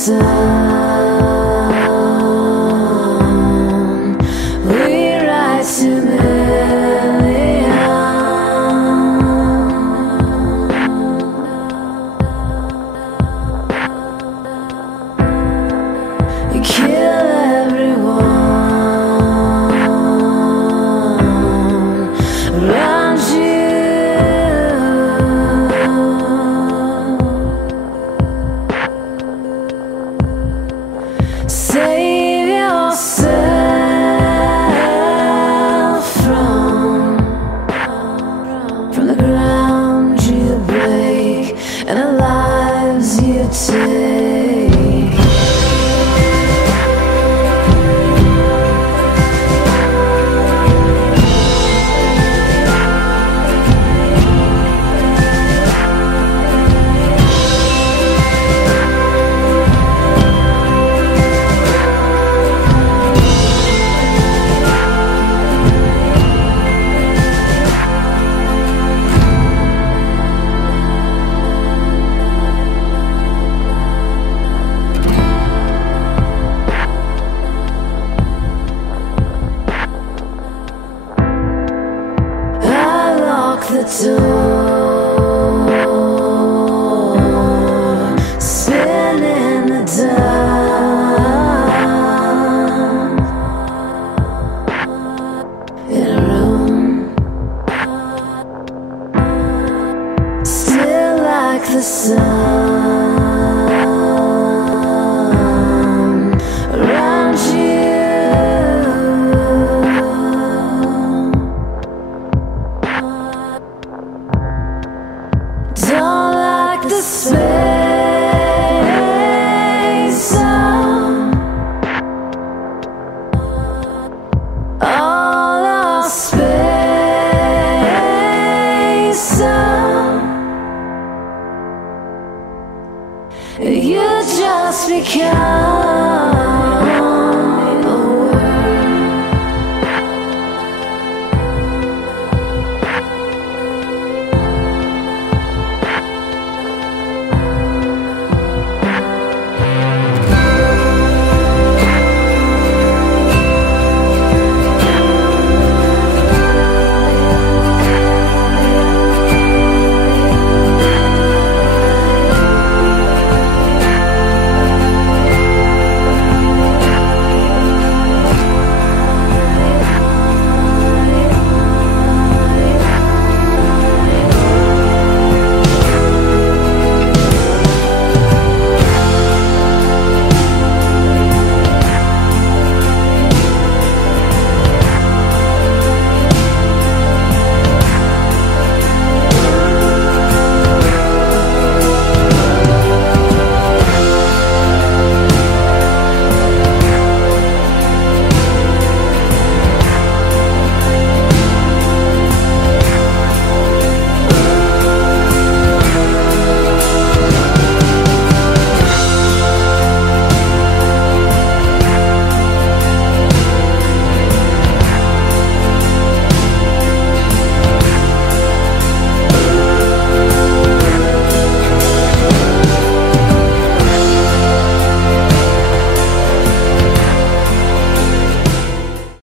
sound we write to million. You kill everyone around you. Save yourself from the ground you break and the lives you take. The door, spin in the dark, in a room, still like the sun around you. Don't like the space, all our space. You just become